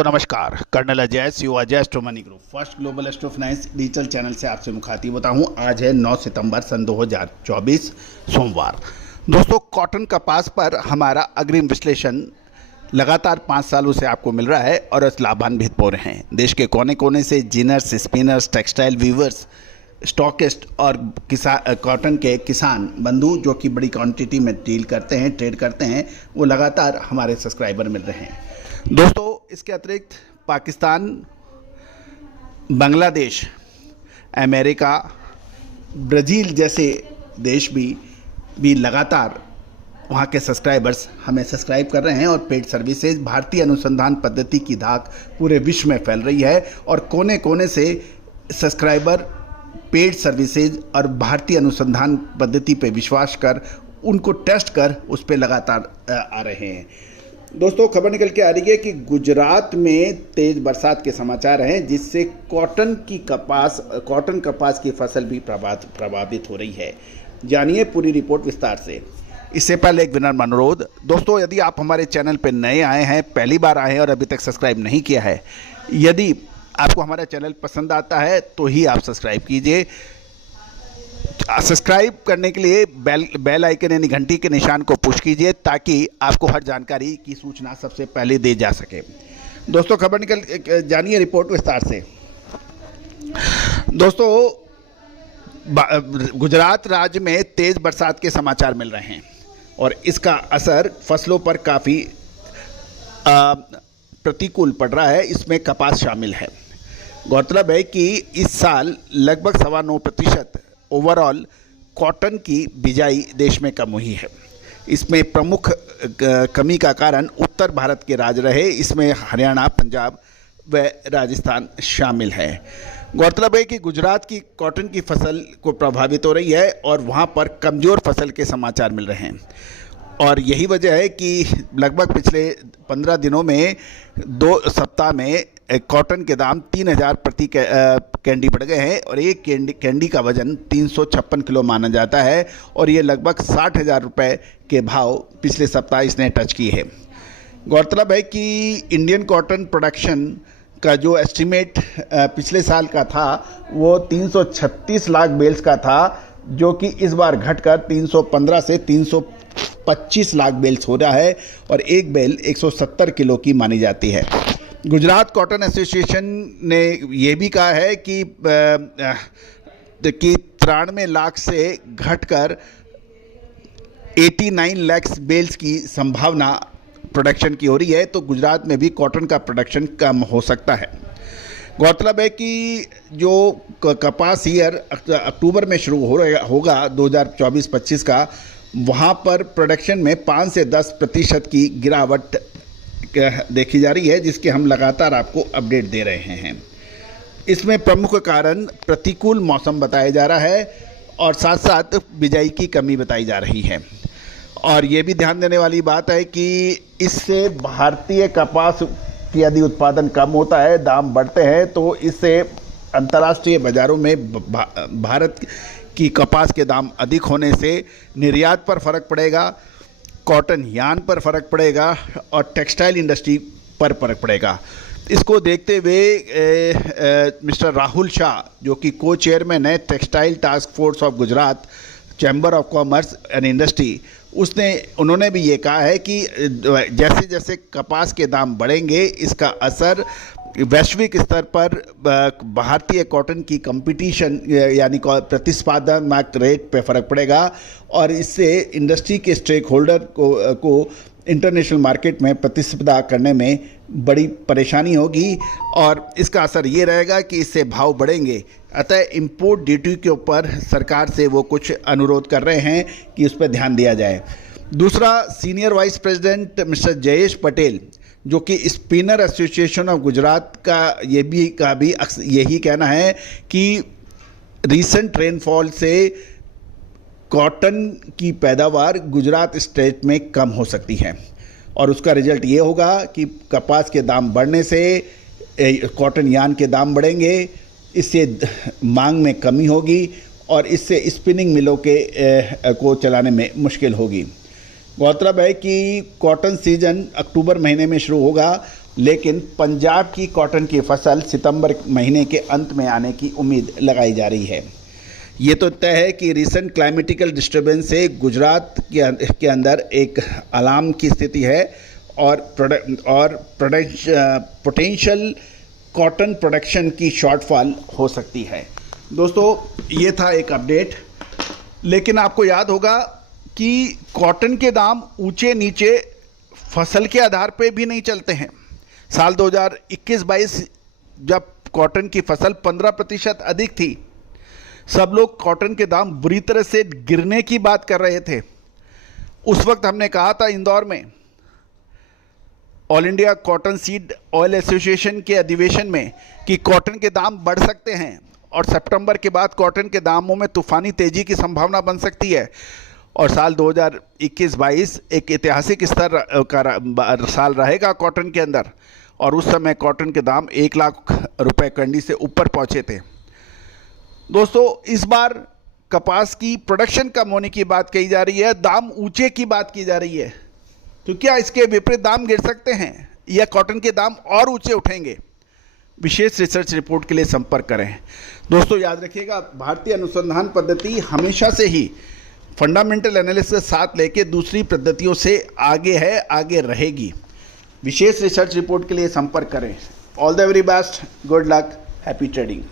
दोस्तों नमस्कार। Colonel Ajay CO Ajay astro money group first global astro finance digital channel से आपसे मुखातिब होता हूं। आज है 9 सितंबर सन 2024 सोमवार। दोस्तों कॉटन कपास पर हमारा अग्रिम विश्लेषण लगातार 5 सालों से आपको मिल रहा है और इस लाभान्वित हो रहे हैं। देश के कोने कोने से ginners, spinners, textile viewers, stockist और कॉटन के किसान बंधु जो कि बड़ी क्वांटिटी में डील करते हैं, ट्रेड करते हैं, वो लगातार हमारे सब्सक्राइबर मिल रहे हैं। दोस्तों इसके अतिरिक्त पाकिस्तान, बांग्लादेश, अमेरिका, ब्राज़ील जैसे देश भी लगातार वहाँ के सब्सक्राइबर्स हमें सब्सक्राइब कर रहे हैं और पेड सर्विसेज भारतीय अनुसंधान पद्धति की धाक पूरे विश्व में फैल रही है और कोने कोने से सब्सक्राइबर पेड सर्विसेज और भारतीय अनुसंधान पद्धति पे विश्वास कर उनको टेस्ट कर उस पर लगातार आ रहे हैं। दोस्तों खबर निकल के आ रही है कि गुजरात में तेज बरसात के समाचार हैं जिससे कॉटन कपास की फसल भी प्रभावित हो रही है। जानिए पूरी रिपोर्ट विस्तार से। इससे पहले एक विनम्र अनुरोध, दोस्तों यदि आप हमारे चैनल पर नए आए हैं, पहली बार आए हैं और अभी तक सब्सक्राइब नहीं किया है, यदि आपको हमारा चैनल पसंद आता है तो ही आप सब्सक्राइब कीजिए। सब्सक्राइब करने के लिए बेल आइकन यानी घंटी के निशान को पुश कीजिए ताकि आपको हर जानकारी की सूचना सबसे पहले दी जा सके। दोस्तों खबर जानिए रिपोर्ट विस्तार से। दोस्तों गुजरात राज्य में तेज बरसात के समाचार मिल रहे हैं और इसका असर फसलों पर काफ़ी प्रतिकूल पड़ रहा है। इसमें कपास शामिल है। गौरतलब है कि इस साल लगभग 9.25% ओवरऑल कॉटन की बिजाई देश में कम हुई है। इसमें प्रमुख कमी का कारण उत्तर भारत के राज्य रहे। इसमें हरियाणा, पंजाब व राजस्थान शामिल है। गौरतलब है कि गुजरात की कॉटन की फसल को प्रभावित हो रही है और वहाँ पर कमज़ोर फसल के समाचार मिल रहे हैं और यही वजह है कि लगभग पिछले 15 दिनों में 2 सप्ताह में कॉटन के दाम 3000 प्रति कैंडी बढ़ गए हैं और एक कैंडी का वजन 356 किलो माना जाता है और ये लगभग 60,000 रुपये के भाव पिछले सप्ताह इसने टच की है। गौरतलब है कि इंडियन कॉटन प्रोडक्शन का जो एस्टीमेट पिछले साल का था वो 336 लाख बेल्स का था, जो कि इस बार घटकर 315 से 325 लाख बेल्स हो रहा है और एक बेल 170 किलो की मानी जाती है। गुजरात कॉटन एसोसिएशन ने यह भी कहा है कि 93 लाख से घटकर 89 लाख बेल्स की संभावना प्रोडक्शन की हो रही है, तो गुजरात में भी कॉटन का प्रोडक्शन कम हो सकता है। गौरतलब है कि जो कपास ईयर अक्टूबर में शुरू होगा 2024-25 का, वहाँ पर प्रोडक्शन में 5 से 10% की गिरावट देखी जा रही है, जिसके हम लगातार आपको अपडेट दे रहे हैं। इसमें प्रमुख कारण प्रतिकूल मौसम बताया जा रहा है और साथ साथ बिजाई की कमी बताई जा रही है। और ये भी ध्यान देने वाली बात है कि इससे भारतीय कपास की यदि उत्पादन कम होता है, दाम बढ़ते हैं, तो इससे अंतर्राष्ट्रीय बाज़ारों में भारत की कपास के दाम अधिक होने से निर्यात पर फ़र्क पड़ेगा, कॉटन यार्न पर फ़र्क पड़ेगा और टेक्सटाइल इंडस्ट्री पर फ़र्क पड़ेगा। इसको देखते हुए मिस्टर राहुल शाह, जो कि को चेयरमैन है textile task force of Gujarat chamber of commerce and industry, उन्होंने भी ये कहा है कि जैसे जैसे कपास के दाम बढ़ेंगे इसका असर वैश्विक स्तर पर भारतीय कॉटन की कंपटीशन यानी प्रतिस्पर्धात्मक रेट पे फ़र्क पड़ेगा और इससे इंडस्ट्री के स्टेक होल्डर को इंटरनेशनल मार्केट में प्रतिस्पर्धा करने में बड़ी परेशानी होगी और इसका असर ये रहेगा कि इससे भाव बढ़ेंगे। अतः इंपोर्ट ड्यूटी के ऊपर सरकार से वो कुछ अनुरोध कर रहे हैं कि उस पर ध्यान दिया जाए। दूसरा, senior vice president mister Jayesh Patel, जो कि स्पिनर एसोसिएशन ऑफ गुजरात का यही कहना है कि रीसेंट रेनफॉल से कॉटन की पैदावार गुजरात स्टेट में कम हो सकती है और उसका रिजल्ट ये होगा कि कपास के दाम बढ़ने से कॉटन यार्न के दाम बढ़ेंगे, इससे मांग में कमी होगी और इससे स्पिनिंग मिलों को चलाने में मुश्किल होगी। गौरतलब है कि कॉटन सीजन अक्टूबर महीने में शुरू होगा लेकिन पंजाब की कॉटन की फसल सितंबर महीने के अंत में आने की उम्मीद लगाई जा रही है। ये तो तय है कि रिसेंट क्लाइमेटिकल डिस्टर्बेंस से गुजरात के अंदर एक अलार्म की स्थिति है और पोटेंशियल कॉटन प्रोडक्शन की शॉर्टफॉल हो सकती है। दोस्तों, ये था एक अपडेट, लेकिन आपको याद होगा कि कॉटन के दाम ऊंचे नीचे फसल के आधार पे भी नहीं चलते हैं। साल 2021-22 जब कॉटन की फसल 15% अधिक थी, सब लोग कॉटन के दाम बुरी तरह से गिरने की बात कर रहे थे। उस वक्त हमने कहा था इंदौर में all India cotton seed oil association के अधिवेशन में कि कॉटन के दाम बढ़ सकते हैं और सितंबर के बाद कॉटन के दामों में तूफानी तेजी की संभावना बन सकती है। और साल 2021-22 एक ऐतिहासिक स्तर का साल रहेगा कॉटन के अंदर, और उस समय कॉटन के दाम 1 लाख रुपए कंडी से ऊपर पहुंचे थे। दोस्तों, इस बार कपास की प्रोडक्शन कम होने की बात कही जा रही है, दाम ऊंचे की बात की जा रही है। तो क्या इसके विपरीत दाम गिर सकते हैं या कॉटन के दाम और ऊंचे उठेंगे? विशेष रिसर्च रिपोर्ट के लिए संपर्क करें। दोस्तों, याद रखिएगा, भारतीय अनुसंधान पद्धति हमेशा से ही फंडामेंटल एनालिसिस के साथ लेके दूसरी पद्धतियों से आगे है, आगे रहेगी। विशेष रिसर्च रिपोर्ट के लिए संपर्क करें। All the very best, good luck, happy trading.